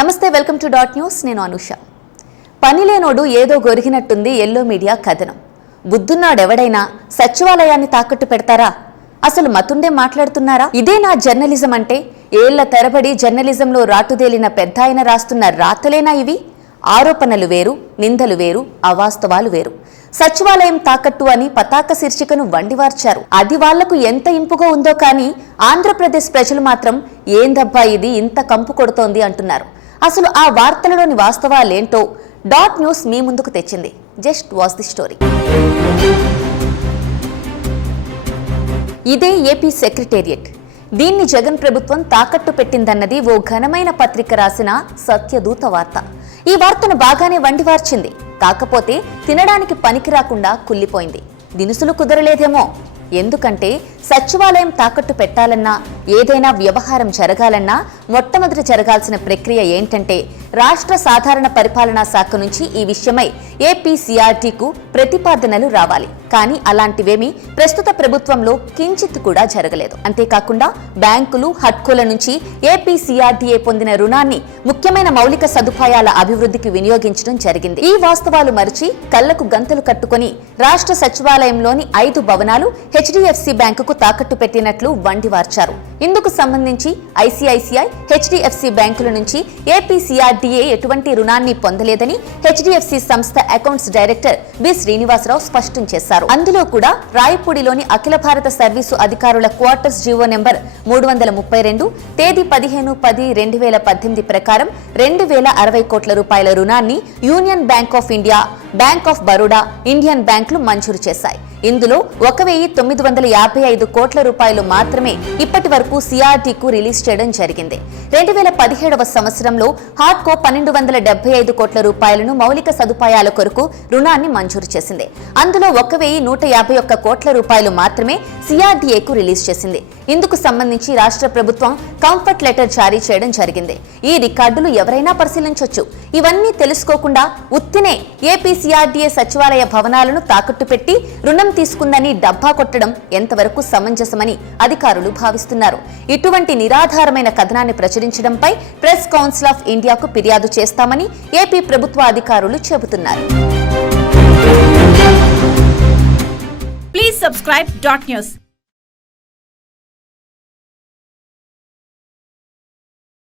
నమస్తే, welcome to dot news. నేను అనుష. పనిలేనోడు ఏదో గొరిగినట్టుంది ఎల్లో మీడియా కథనం. బుద్ధున్నాడెవడైనా సచివాలయాన్ని తాకట్టు పెడతారా? అసలు మతుండే మాట్లాడుతున్నారా? ఇదే నా జర్నలిజం అంటే? ఏళ్ల తరబడి జర్నలిజంలో రాటుదేలిన పెద్దాయన రాస్తున్న రాతలేనా ఇవి? ఆరోపణలు వేరు, నిందలు వేరు, అవాస్తవాలు వేరు. సచివాలయం తాకట్టు అని పతాక శీర్షికను వండివార్చారు. అది వాళ్లకు ఎంత ఇంపుగా ఉందో కానీ ఆంధ్రప్రదేశ్ ప్రజలు మాత్రం ఏందబ్బా ఇది ఇంత కంపు కొడుతోంది అంటున్నారు. అసలు ఆ వార్తలలోని వాస్తవాలేంటో డాట్ న్యూస్ మీ ముందుకు తెచ్చింది. Just watch the story. ఇదే ఏపీ సెక్రటేరియట్. దీన్ని జగన్ ప్రభుత్వం తాకట్టు పెట్టిందన్నది ఓ ఘనమైన పత్రిక రాసిన సత్యదూత వార్త. ఈ వార్తను బాగానే వండివార్చింది. కాకపోతే తినడానికి పనికి రాకుండా కుళ్ళిపోయింది. దినుసులు కుదరలేదేమో. ఎందుకంటే సచివాలయం తాకట్టు పెట్టాలన్నా, ఏదైనా వ్యవహారం జరగాలన్నా మొట్టమొదటి జరగాల్సిన ప్రక్రియ ఏంటంటే రాష్ట్ర సాధారణ పరిపాలనా శాఖ నుంచి ఈ విషయమై ఏపీసీఆర్టీకు ప్రతిపాదనలు రావాలి. కానీ అలాంటివేమీ ప్రస్తుత ప్రభుత్వంలో కించిత్ కూడా జరగలేదు. అంతేకాకుండా బ్యాంకులు, హడ్కోల నుంచి ఏపీసీఆర్టీఏ పొందిన రుణాన్ని ముఖ్యమైన మౌలిక సదుపాయాల అభివృద్ధికి వినియోగించడం జరిగింది. ఈ వాస్తవాలు మరిచి కళ్లకు గంతలు కట్టుకుని రాష్ట్ర సచివాలయంలోని 5 భవనాలు హెచ్డిఎఫ్సి బ్యాంకుకు తాకట్టు పెట్టినట్లు వండివార్చారు. ఇందుకు సంబంధించి ఐసీఐసీఐ, హెచ్డిఎఫ్సి బ్యాంకుల నుంచి ఏపీసీఆర్టీఏ ఎటువంటి రుణాన్ని పొందలేదని హెచ్డిఎఫ్సి సంస్థ అకౌంట్స్ డైరెక్టర్ బి శ్రీనివాసరావు స్పష్టం చేశారు. అందులో కూడా రాయపూడిలోని అఖిల భారత సర్వీసు అధికారుల క్వార్టర్స్ జీవో నెంబర్ 332 తేదీ 15/10/2018 ప్రకారం 2060 కోట్ల రూపాయల రుణాన్ని union bank of India, bank of Baroda, Indian బ్యాంకులు మంజూరు చేశాయి. ఇందులో 1955 కోట్ల రూపాయలు మాత్రమే ఇప్పటి వరకు సిఆర్టీకు రిలీజ్ చేయడం జరిగింది. 2017వ సంవత్సరంలో హార్డ్కో 1275 కోట్ల రూపాయలను మౌలిక సదుపాయాల కొరకు రుణాన్ని మంజూరు చేసింది. అందులో 1151 కోట్ల రూపాయలు మాత్రమే సిఆర్డీఏకు రిలీజ్ చేసింది. ఇందుకు సంబంధించి రాష్ట్ర ప్రభుత్వం కంఫర్ట్ లెటర్ జారీ చేయడం జరిగింది. ఈ రికార్డులు ఎవరైనా పరిశీలించొచ్చు. ఇవన్నీ తెలుసుకోకుండా ఉత్తినే ఏపీసీఆర్డీఏ సచివాలయ భవనాలను తాకట్టు పెట్టి రుణం తీసుకుందని డబ్బా కొట్టడం ఎంతవరకు సమంజసమని అధికారులు భావిస్తున్నారు. ఇటువంటి నిరాధారమైన కథనాన్ని ప్రచురించడంపై ప్రెస్ కౌన్సిల్ ఆఫ్ ఇండియాకు ఫిర్యాదు చేస్తామని ఏపీ ప్రభుత్వ అధికారులు చెబుతున్నారు. Please subscribe dot news.